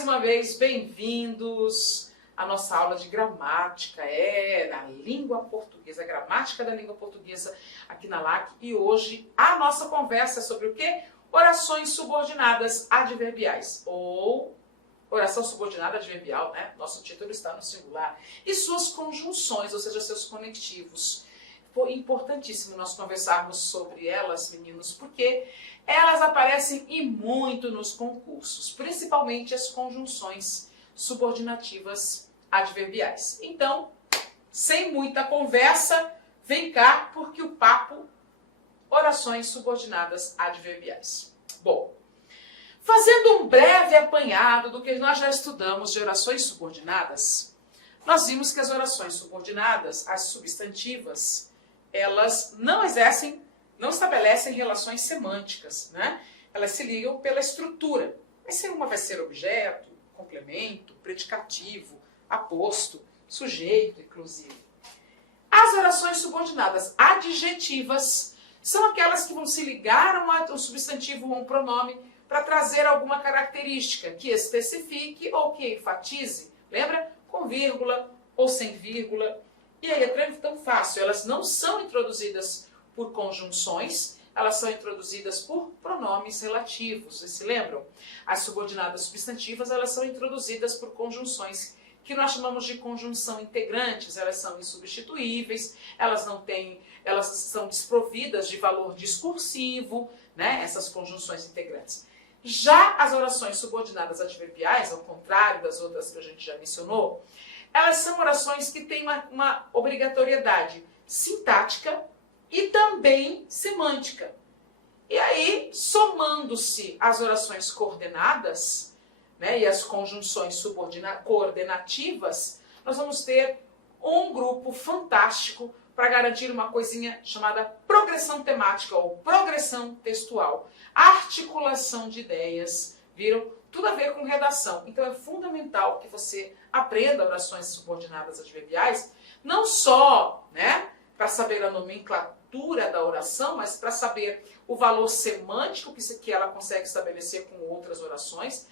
mais uma vez, bem-vindos à nossa aula de gramática, da língua portuguesa, gramática da língua portuguesa aqui na LAC. E hoje a nossa conversa é sobre o quê? Orações subordinadas adverbiais, ou oração subordinada adverbial, né? Nosso título está no singular. E suas conjunções, ou seja, seus conectivos. Foi importantíssimo nós conversarmos sobre elas, meninos, porque elas aparecem e muito nos concursos, principalmente as conjunções subordinativas adverbiais. Então, sem muita conversa, vem cá, porque o papo, orações subordinadas adverbiais. Bom, fazendo um breve apanhado do que nós já estudamos de orações subordinadas, nós vimos que as orações subordinadas, as substantivas, elas não estabelecem relações semânticas, né? Elas se ligam pela estrutura. Uma vai ser objeto, complemento, predicativo, aposto, sujeito, inclusive. As orações subordinadas adjetivas são aquelas que vão se ligar a um substantivo ou um pronome para trazer alguma característica que especifique ou que enfatize. Lembra? Com vírgula ou sem vírgula. E aí é tão fácil, elas não são introduzidas por conjunções, elas são introduzidas por pronomes relativos. Vocês se lembram? As subordinadas substantivas, elas são introduzidas por conjunções que nós chamamos de conjunção integrantes. Elas são insubstituíveis, elas são desprovidas de valor discursivo, né? Essas conjunções integrantes. Já as orações subordinadas adverbiais, ao contrário das outras que a gente já mencionou, elas são orações que têm uma obrigatoriedade sintática e também semântica. E aí, somando-se as orações coordenadas, né, e as conjunções coordenativas, nós vamos ter um grupo fantástico para garantir uma coisinha chamada progressão temática ou progressão textual. Articulação de ideias, viram? Tudo a ver com redação. Então é fundamental que você aprenda orações subordinadas adverbiais, não só, né, para saber a nomenclatura da oração, mas para saber o valor semântico que ela consegue estabelecer com outras orações,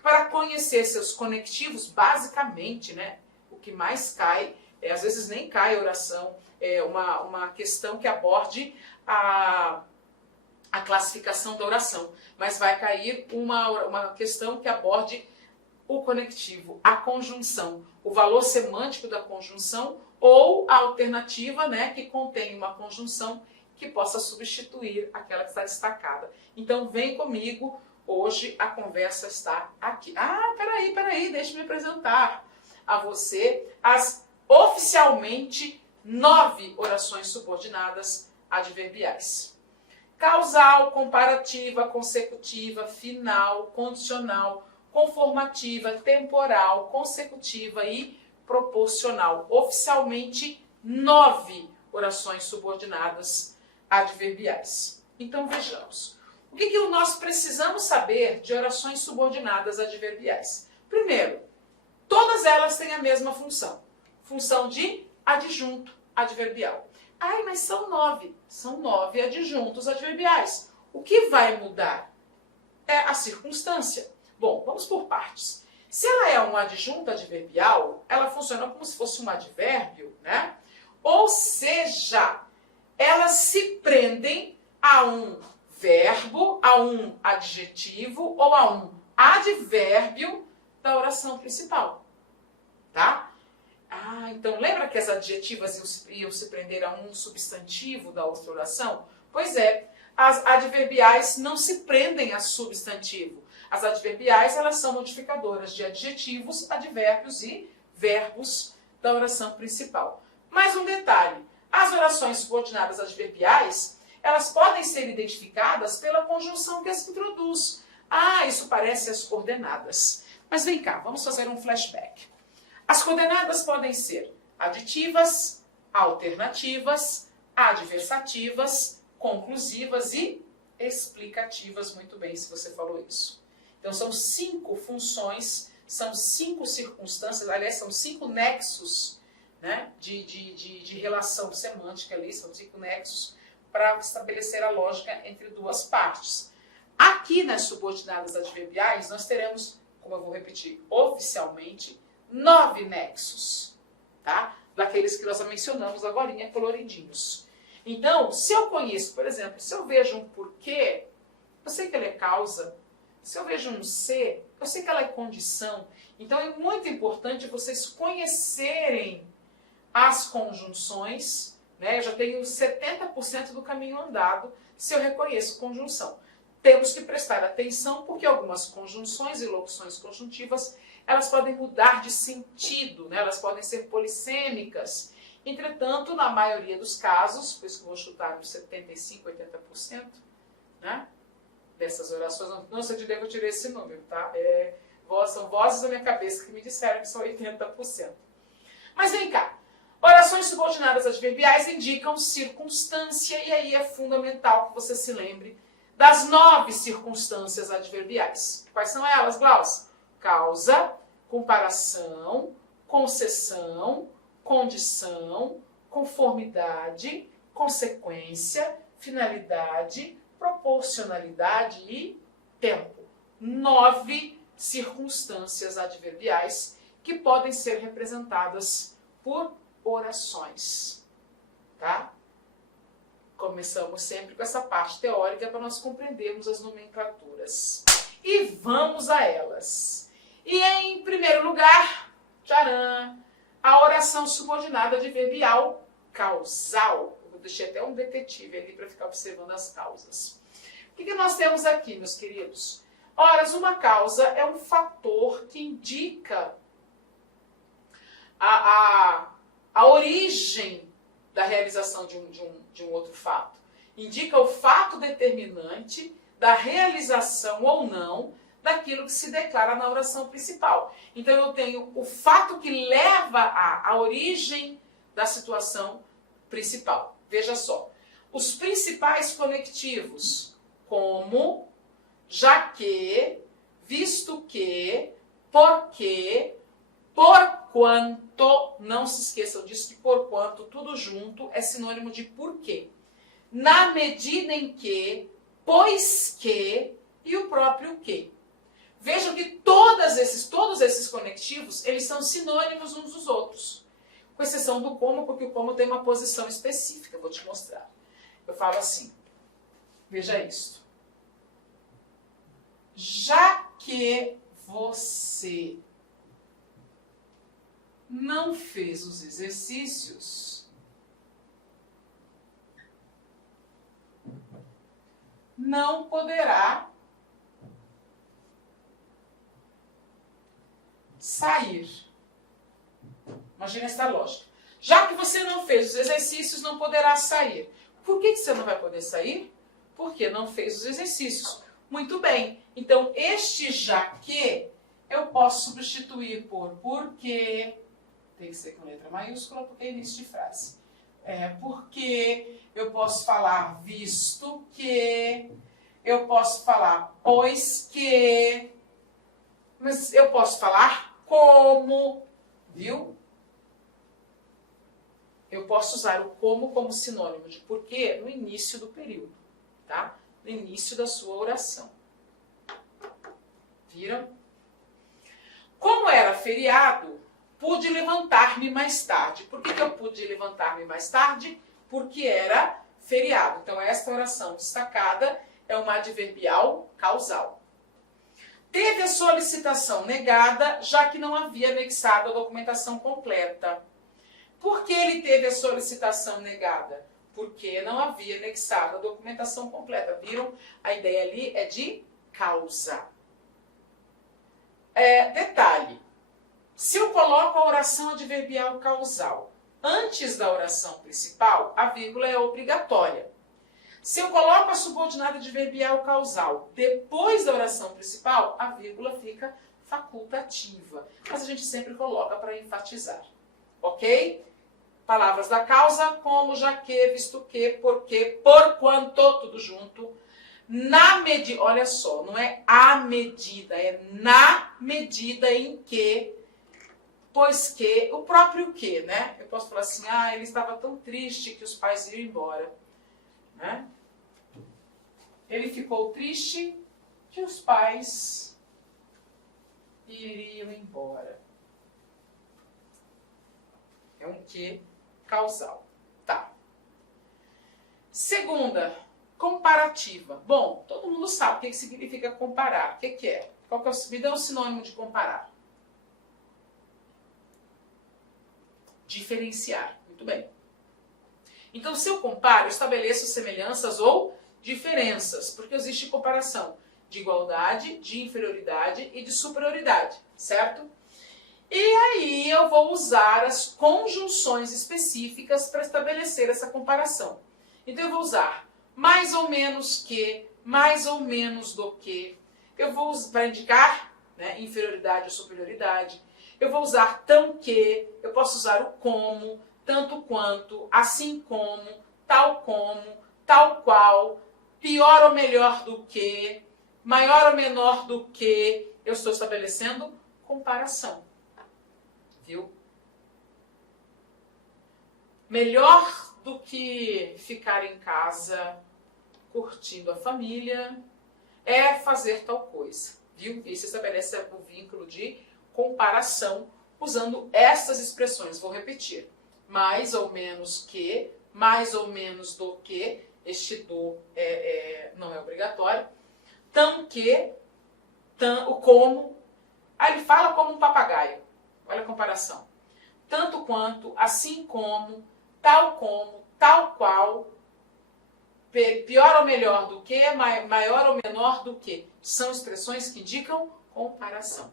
para conhecer seus conectivos, basicamente, né, o que mais cai, às vezes nem cai a oração, é uma questão que aborde a classificação da oração, mas vai cair uma questão que aborde o conectivo, a conjunção, o valor semântico da conjunção ou a alternativa, né, que contém uma conjunção que possa substituir aquela que está destacada. Então vem comigo, hoje a conversa está aqui. Peraí, deixa eu me apresentar a você as oficialmente 9 orações subordinadas adverbiais. Causal, comparativa, consecutiva, final, condicional, conformativa, temporal, consecutiva e proporcional. Oficialmente, 9 orações subordinadas adverbiais. Então, vejamos. O que nós precisamos saber de orações subordinadas adverbiais? Primeiro, todas elas têm a mesma função. Função de adjunto adverbial. Mas são 9. São 9 adjuntos adverbiais. O que vai mudar é a circunstância. Bom, vamos por partes. Se ela é um adjunto adverbial, ela funciona como se fosse um advérbio, né? Ou seja, elas se prendem a um verbo, a um adjetivo ou a um advérbio da oração principal, tá? Então lembra que as adjetivas iam se prender a um substantivo da outra oração? Pois é, as adverbiais não se prendem a substantivo. As adverbiais, elas são modificadoras de adjetivos, advérbios e verbos da oração principal. Mais um detalhe, as orações subordinadas adverbiais, elas podem ser identificadas pela conjunção que as introduz. Isso parece as coordenadas. Mas vem cá, vamos fazer um flashback. As coordenadas podem ser aditivas, alternativas, adversativas, conclusivas e explicativas. Muito bem, se você falou isso. Então, são 5 funções, são 5 circunstâncias, aliás, são 5 nexos, né, de relação semântica ali, são 5 nexos para estabelecer a lógica entre duas partes. Aqui nas subordinadas adverbiais, nós teremos como eu vou repetir, oficialmente, 9 nexos, tá? Daqueles que nós mencionamos agorinha, coloridinhos. Então, se eu conheço, por exemplo, se eu vejo um porquê, eu sei que ele é causa. Se eu vejo um ser, eu sei que ela é condição. Então, é muito importante vocês conhecerem as conjunções, né? Eu já tenho 70% do caminho andado se eu reconheço conjunção. Temos que prestar atenção porque algumas conjunções e locuções conjuntivas, elas podem mudar de sentido, né? Elas podem ser polissêmicas. Entretanto, na maioria dos casos, por isso que eu vou chutar uns 75%, 80%, né? Dessas orações, não sei de onde eu tirei esse número, tá? São vozes da minha cabeça que me disseram que são 80%. Mas vem cá, orações subordinadas adverbiais indicam circunstância, e aí é fundamental que você se lembre das 9 circunstâncias adverbiais. Quais são elas, Glaucia? Causa, comparação, concessão, condição, conformidade, consequência, finalidade, proporcionalidade e tempo. 9 circunstâncias adverbiais que podem ser representadas por orações, tá? Começamos sempre com essa parte teórica para nós compreendermos as nomenclaturas. E vamos a elas. E em primeiro lugar, tcharam, a oração subordinada adverbial causal. Eu deixei até um detetive ali para ficar observando as causas. O que nós temos aqui, meus queridos? Ora, uma causa é um fator que indica a origem da realização de um outro fato. Indica o fato determinante da realização ou não daquilo que se declara na oração principal. Então, eu tenho o fato que leva à origem da situação principal. Veja só, os principais conectivos, como, já que, visto que, porque, porquanto, não se esqueçam disso, que porquanto, tudo junto, é sinônimo de porquê. Na medida em que, pois que, e o próprio que. Vejam que todos esses conectivos, eles são sinônimos uns dos outros. Com exceção do como, porque o como tem uma posição específica. Vou te mostrar. Eu falo assim. Veja isto. Já que você não fez os exercícios, não poderá sair. Imagina essa lógica. Já que você não fez os exercícios, não poderá sair. Por que você não vai poder sair? Porque não fez os exercícios. Muito bem. Então, este já que eu posso substituir por porque. Tem que ser com letra maiúscula porque é início de frase. Porque eu posso falar visto que. Eu posso falar pois que. Mas eu posso falar como, viu? Eu posso usar o como sinônimo de porquê no início do período, tá? No início da sua oração. Viram? Como era feriado, pude levantar-me mais tarde. Por que eu pude levantar-me mais tarde? Porque era feriado. Então, esta oração destacada é uma adverbial causal. Teve a solicitação negada, já que não havia anexado a documentação completa. Por que ele teve a solicitação negada? Porque não havia anexado a documentação completa. Viram? A ideia ali é de causa. Detalhe. Se eu coloco a oração adverbial causal antes da oração principal, a vírgula é obrigatória. Se eu coloco a subordinada adverbial causal depois da oração principal, a vírgula fica facultativa. Mas a gente sempre coloca para enfatizar. Ok? Palavras da causa, como, já que, visto que, porque, porquanto, tudo junto. Na medida, olha só, não é a medida, é na medida em que, pois que, o próprio que, né? Eu posso falar assim, ele estava tão triste que os pais iam embora, né? Ele ficou triste que os pais iriam embora. É um que causal. Tá. Segunda, comparativa. Bom, todo mundo sabe o que significa comparar. O que é? Qual que é me dá um sinônimo de comparar. Diferenciar. Muito bem. Então, se eu comparo, eu estabeleço semelhanças ou diferenças, porque existe comparação de igualdade, de inferioridade e de superioridade, certo? E aí eu vou usar as conjunções específicas para estabelecer essa comparação. Então eu vou usar mais ou menos que, mais ou menos do que. Eu vou usar para indicar, né, inferioridade ou superioridade. Eu vou usar tão que, eu posso usar o como, tanto quanto, assim como, tal qual, pior ou melhor do que, maior ou menor do que. Eu estou estabelecendo comparação. Viu? Melhor do que ficar em casa curtindo a família é fazer tal coisa. Viu? E se estabelece o vínculo de comparação usando essas expressões. Vou repetir. Mais ou menos que, mais ou menos do que, este do não é obrigatório. Tão que, o como. Aí ele fala como um papagaio. Olha a comparação. Tanto quanto, assim como, tal qual, pior ou melhor do que, maior ou menor do que. São expressões que indicam comparação.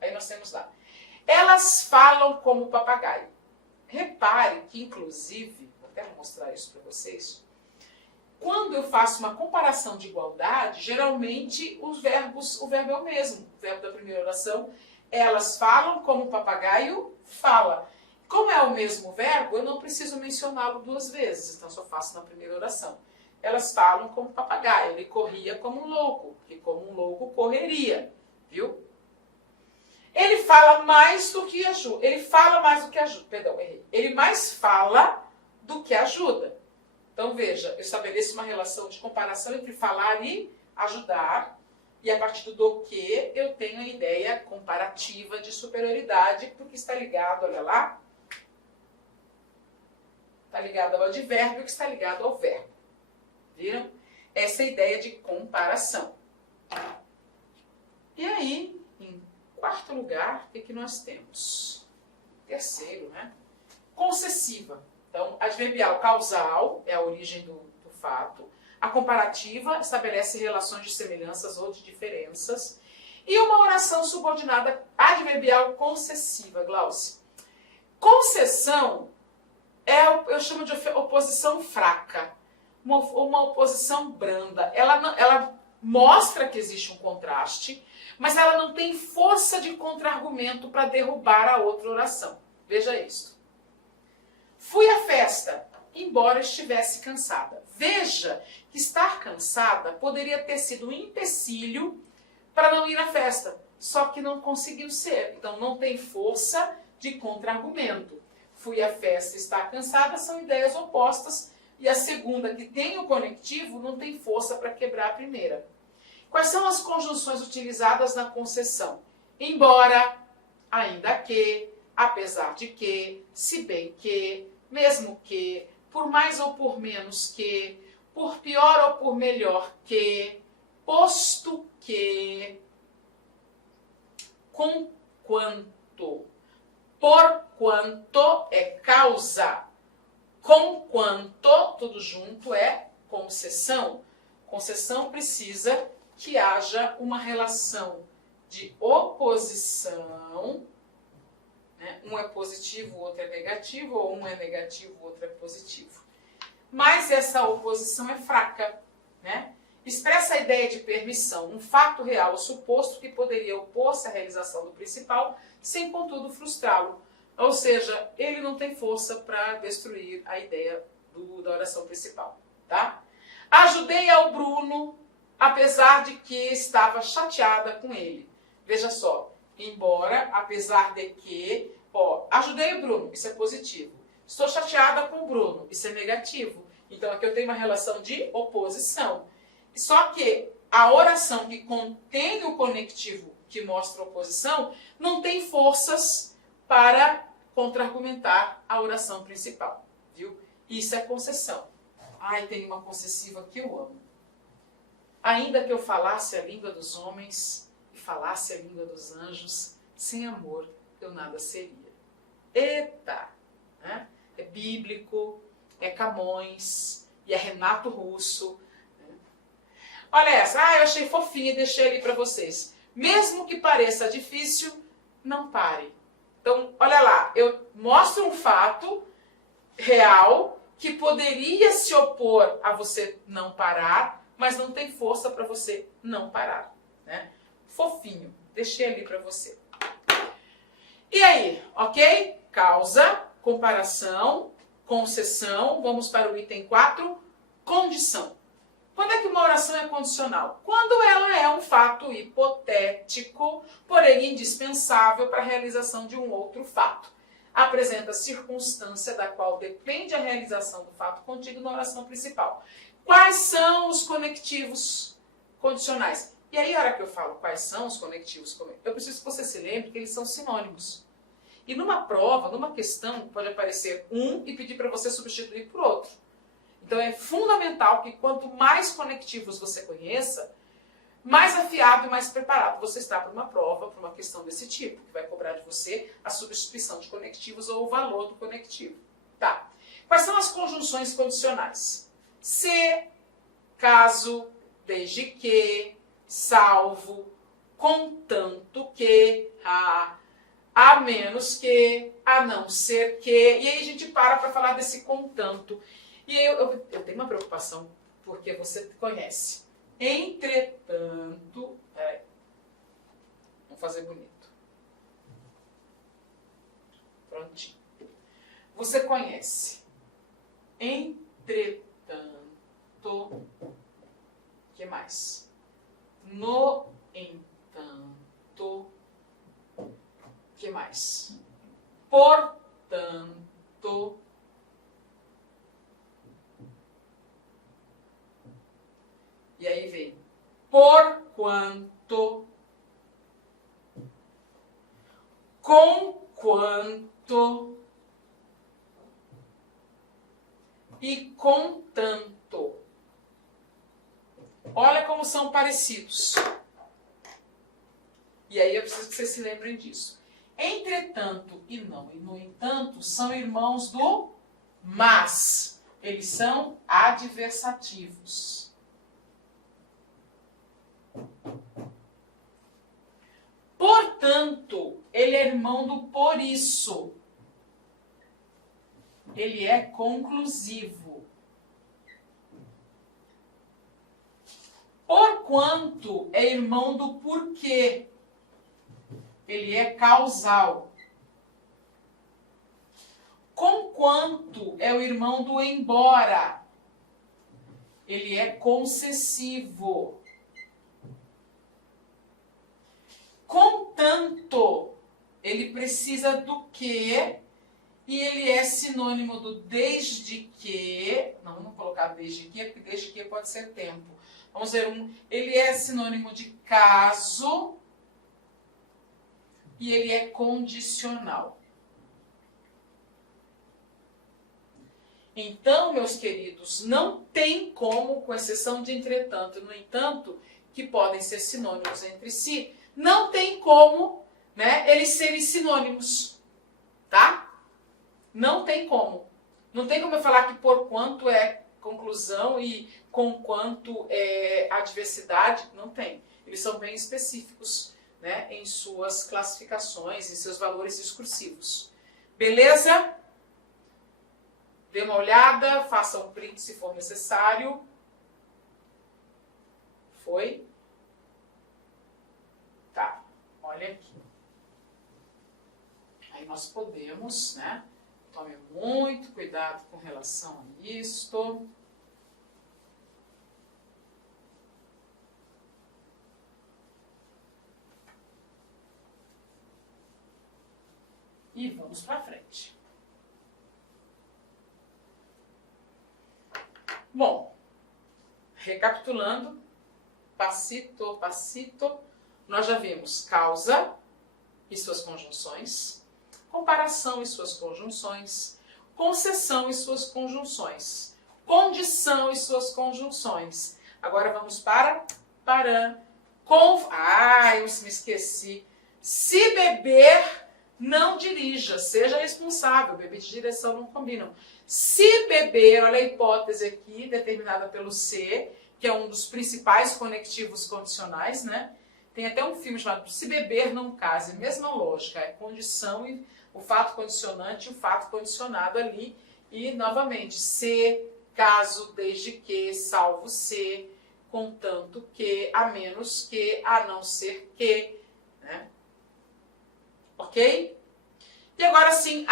Aí nós temos lá. Elas falam como papagaio. Repare que, inclusive, vou até mostrar isso para vocês, quando eu faço uma comparação de igualdade, geralmente o verbo é o mesmo. O verbo da primeira oração, elas falam como o papagaio fala. Como é o mesmo verbo, eu não preciso mencioná-lo duas vezes, então só faço na primeira oração. Elas falam como papagaio, ele corria como um louco, que como um louco correria, viu? Ele fala mais do que ajuda. Ele fala mais do que ajuda. Perdão, errei. Ele mais fala do que ajuda. Então, veja, eu estabeleço uma relação de comparação entre falar e ajudar. E a partir do que eu tenho a ideia comparativa de superioridade, porque está ligado, olha lá, está ligado ao advérbio que está ligado ao verbo. Viram? Essa é a ideia de comparação. E aí, em quarto lugar, o que nós temos? Terceiro, né? Concessiva. Então, adverbial causal é a origem do fato. A comparativa estabelece relações de semelhanças ou de diferenças. E uma oração subordinada adverbial concessiva, Glaucia. Concessão eu chamo de oposição fraca. Uma oposição branda. Ela mostra que existe um contraste, mas ela não tem força de contra-argumento para derrubar a outra oração. Veja isso. Fui à festa, embora estivesse cansada. Veja que estar cansada poderia ter sido um empecilho para não ir à festa, só que não conseguiu ser. Então não tem força de contra-argumento. Fui à festa e estar cansada são ideias opostas, e a segunda, que tem o conectivo, não tem força para quebrar a primeira. Quais são as conjunções utilizadas na concessão? Embora, ainda que, apesar de que, se bem que, mesmo que, por mais ou por menos que, por pior ou por melhor que, posto que, com quanto, por quanto é causa, com quanto, tudo junto, é concessão. Concessão precisa que haja uma relação de oposição, né? Um é positivo, o outro é negativo, ou um é negativo, o outro é positivo. Mas essa oposição é fraca, né? Expressa a ideia de permissão, um fato real ou suposto que poderia opor-se à realização do principal, sem contudo frustrá-lo. Ou seja, ele não tem força para destruir a ideia da oração principal, tá? Ajudei ao Bruno, apesar de que estava chateada com ele. Veja só, embora, apesar de que, ajudei o Bruno, isso é positivo. Estou chateada com o Bruno, isso é negativo. Então aqui eu tenho uma relação de oposição. Só que a oração que contém o conectivo que mostra oposição, não tem forças para contra-argumentar a oração principal, viu? Isso é concessão. Ai, tem uma concessiva que eu amo. Ainda que eu falasse a língua dos homens e falasse a língua dos anjos, sem amor eu nada seria. Eita! Né? É bíblico, é Camões e é Renato Russo. Né? Olha essa, eu achei fofinha e deixei ali para vocês. Mesmo que pareça difícil, não pare. Então, olha lá, eu mostro um fato real que poderia se opor a você não parar, mas não tem força para você não parar. Né? Fofinho, deixei ali para você. E aí, ok? Causa, comparação, concessão. Vamos para o item 4, condição. Quando é que uma oração é condicional? Quando ela é um fato hipotético, porém indispensável para a realização de um outro fato. Apresenta circunstância da qual depende a realização do fato contido na oração principal. Quais são os conectivos condicionais? E aí, a hora que eu falo quais são os conectivos, eu preciso que você se lembre que eles são sinônimos. E numa prova, numa questão, pode aparecer um e pedir para você substituir por outro. Então é fundamental que quanto mais conectivos você conheça, mais afiado e mais preparado você está para uma prova, para uma questão desse tipo, que vai cobrar de você a substituição de conectivos ou o valor do conectivo. Tá. Quais são as conjunções condicionais? Se, caso, desde que, salvo, contanto que, a menos que, a não ser que. E aí a gente para falar desse contanto. E eu tenho uma preocupação, porque você conhece. Entretanto, vamos fazer bonito. Prontinho. Você conhece. Entretanto, que mais? No entanto, que mais? Portanto, e aí vem porquanto, conquanto e contanto. Olha como são parecidos. E aí eu preciso que vocês se lembrem disso. Entretanto e não e no entanto são irmãos do mas. Eles são adversativos. Portanto, ele é irmão do por isso. Ele é conclusivo. Porquanto é irmão do porquê. Ele é causal. Conquanto é o irmão do embora. Ele é concessivo. Contanto, ele precisa do que e ele é sinônimo do desde que. Não, vamos colocar desde que, porque desde que pode ser tempo. Vamos ver ele é sinônimo de caso e ele é condicional. Então, meus queridos, não tem como, com exceção de entretanto e no entanto, que podem ser sinônimos entre si, não tem como, né, eles serem sinônimos, tá? Não tem como. Não tem como eu falar que porquanto é conclusão e conquanto é adversidade, não tem. Eles são bem específicos, né, em suas classificações, em seus valores discursivos. Beleza? Dê uma olhada, faça um print se for necessário. Foi? Tá, olha aqui. Aí nós podemos, né? Tome muito cuidado com relação a isto. E vamos para frente. Bom, recapitulando, passito, Nós já vimos causa e suas conjunções, comparação e suas conjunções, concessão e suas conjunções, condição e suas conjunções. Agora vamos para eu me esqueci. Se beber, não dirija, seja responsável. Beber e direção não combinam. Se beber, olha a hipótese aqui, determinada pelo C, que é um dos principais conectivos condicionais, né? Tem até um filme chamado Se Beber, Não Case. Mesma lógica, é condição e o fato condicionante e o fato condicionado ali. E, novamente, se, caso, desde que, salvo se, contanto que, a menos que, a não ser que, né? Ok? E agora sim,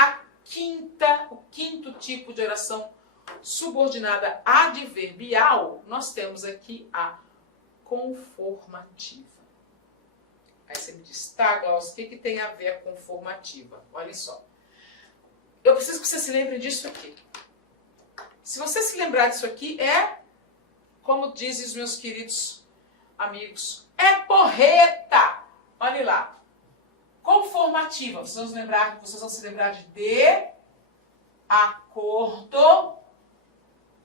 o quinto tipo de oração subordinada adverbial, nós temos aqui a conformativa. Aí você me diz, tá, Glaucio, o que tem a ver a conformativa? Olha só. Eu preciso que você se lembre disso aqui. Se você se lembrar disso aqui, como dizem os meus queridos amigos, é porreta! Olha lá. Conformativa, vocês vão se lembrar de acordo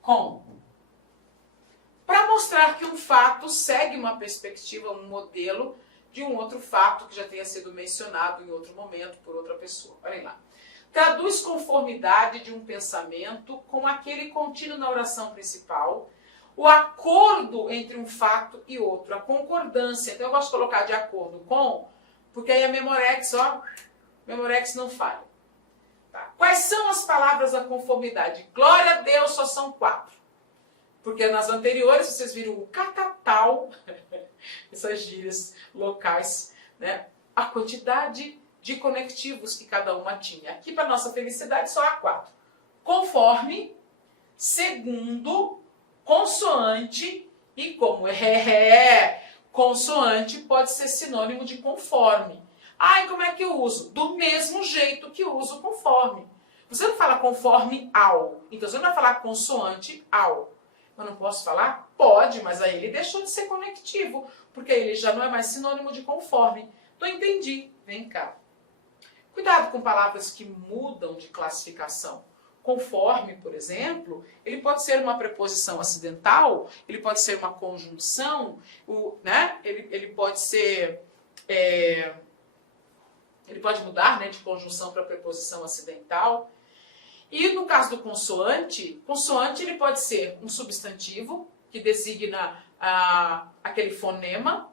com. Para mostrar que um fato segue uma perspectiva, um modelo de um outro fato que já tenha sido mencionado em outro momento por outra pessoa. Olhem lá. Traduz conformidade de um pensamento com aquele contínuo na oração principal, o acordo entre um fato e outro, a concordância. Então eu gosto de colocar de acordo com, porque aí a Memorex, Memorex não falha. Tá. Quais são as palavras da conformidade? Glória a Deus, só são 4. Porque nas anteriores vocês viram o catatal, essas gírias locais, né? A quantidade de conectivos que cada uma tinha. Aqui, para nossa felicidade, só há 4. Conforme, segundo, consoante e como consoante pode ser sinônimo de conforme. E como é que eu uso? Do mesmo jeito que eu uso conforme. Você não fala conforme ao. Então você não vai falar consoante ao. Eu não posso falar? Pode, mas aí ele deixou de ser conectivo, porque ele já não é mais sinônimo de conforme. Não entendi. Vem cá. Cuidado com palavras que mudam de classificação. Conforme, por exemplo, ele pode ser uma preposição acidental, ele pode ser uma conjunção, né? Ele pode ser... ele pode mudar, né, de conjunção para preposição acidental. E no caso do consoante, ele pode ser um substantivo que designa aquele fonema,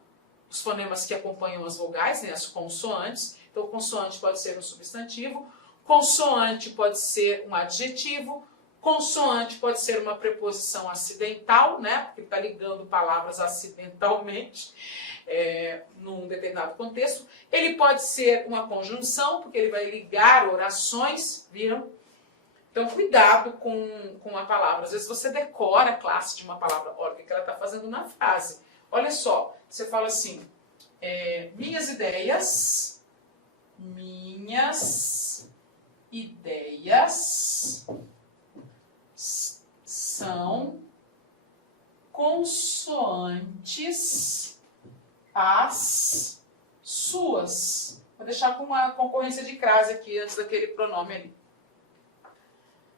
os fonemas que acompanham as vogais, né, as consoantes. Então, consoante pode ser um substantivo, consoante pode ser um adjetivo, consoante pode ser uma preposição acidental, né, porque está ligando palavras acidentalmente num determinado contexto. Ele pode ser uma conjunção, porque ele vai ligar orações, viram? Então, cuidado com a palavra. Às vezes você decora a classe de uma palavra. Olha o que ela está fazendo na frase. Olha só, você fala assim, minhas ideias são consoantes às suas. Vou deixar com uma concorrência de crase aqui antes daquele pronome ali.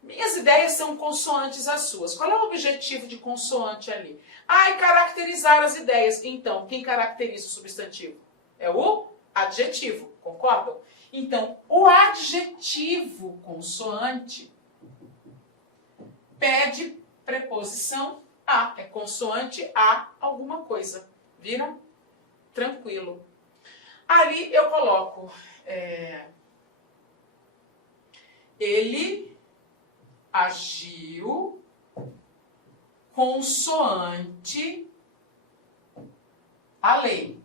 Minhas ideias são consoantes às suas. Qual é o objetivo de consoante ali? É caracterizar as ideias. Então, quem caracteriza o substantivo? É o adjetivo, concordam? Então, o adjetivo consoante pede preposição a. É consoante a alguma coisa. Viram? Tranquilo. Ali eu coloco ele agiu consoante a lei.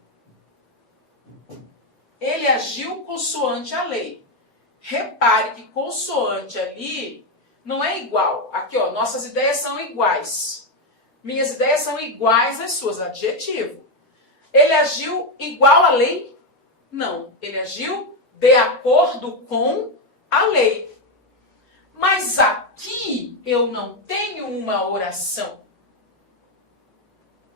Ele agiu consoante a lei. Repare que consoante ali não é igual. Aqui, ó, nossas ideias são iguais. Minhas ideias são iguais às suas. Adjetivo. Ele agiu igual à lei? Não. Ele agiu de acordo com a lei. Mas aqui eu não tenho uma oração.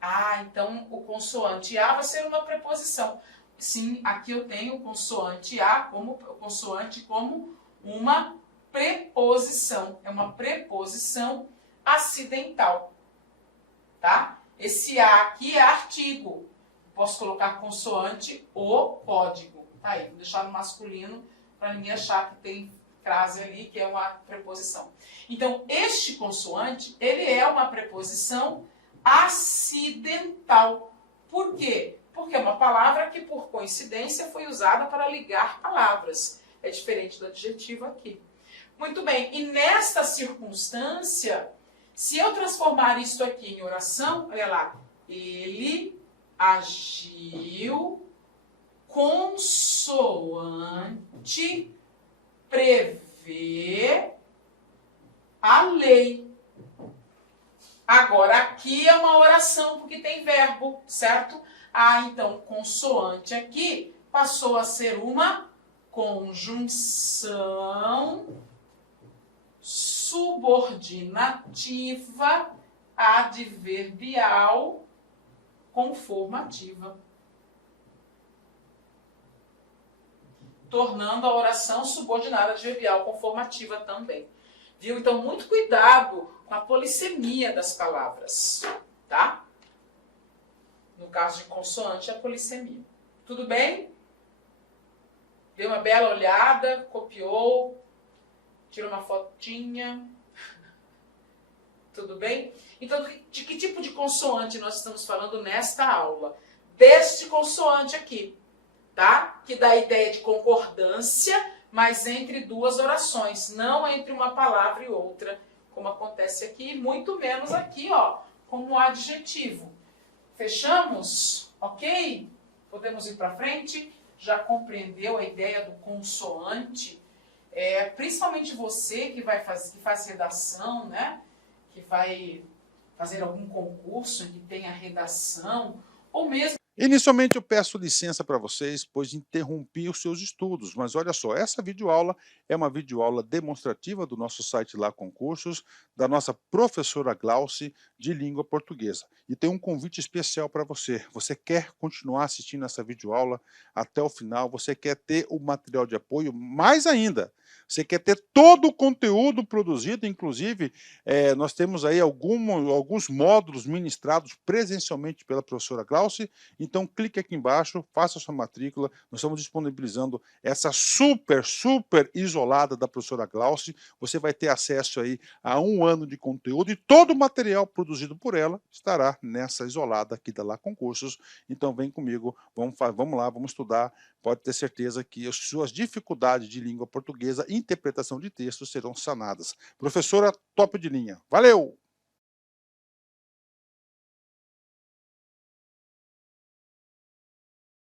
Ah, então o consoante A vai ser uma preposição. Sim, aqui eu tenho o consoante A como consoante como uma preposição. É uma preposição acidental, tá? Esse A aqui é artigo. Posso colocar consoante o código. Tá aí, vou deixar no masculino para ninguém achar que tem crase ali, que é uma preposição. Então, este consoante, ele é uma preposição acidental. Por quê? Porque é uma palavra que, por coincidência, foi usada para ligar palavras. É diferente do adjetivo aqui. Muito bem, e nesta circunstância, se eu transformar isto aqui em oração, olha lá, ele agiu consoante prevê a lei. Agora, aqui é uma oração, porque tem verbo, certo? Ah, então, consoante aqui passou a ser uma conjunção subordinativa adverbial conformativa, tornando a oração subordinada adverbial conformativa também. Viu? Então, muito cuidado com a polissemia das palavras, tá? No caso de consoante, a polissemia. Tudo bem? Deu uma bela olhada, copiou, tirou uma fotinha. Tudo bem? Então, de que tipo de consoante nós estamos falando nesta aula? Deste consoante aqui, tá? Que dá a ideia de concordância, mas entre duas orações, não entre uma palavra e outra, como acontece aqui, muito menos aqui, ó, como adjetivo. Fechamos? Ok? Podemos ir para frente? Já compreendeu a ideia do consoante? Principalmente você que faz redação, né? Que vai fazer algum concurso que tenha redação, ou mesmo... Inicialmente eu peço licença para vocês, pois interrompi os seus estudos, mas olha só, essa videoaula é uma videoaula demonstrativa do nosso site Lá Concursos, da nossa professora Glauci de língua portuguesa. E tem um convite especial para você. Você quer continuar assistindo essa videoaula até o final? Você quer ter o material de apoio? Mais ainda, você quer ter todo o conteúdo produzido, inclusive nós temos aí alguns módulos ministrados presencialmente pela professora Glauci. Então, clique aqui embaixo, faça sua matrícula. Nós estamos disponibilizando essa super isolada da professora Glauci. Você vai ter acesso aí a 1 ano de conteúdo e todo o material produzido por ela estará nessa isolada aqui da Lá Concursos. Então, vem comigo, vamos lá, vamos estudar. Pode ter certeza que as suas dificuldades de língua portuguesa e interpretação de textos serão sanadas. Professora top de linha. Valeu!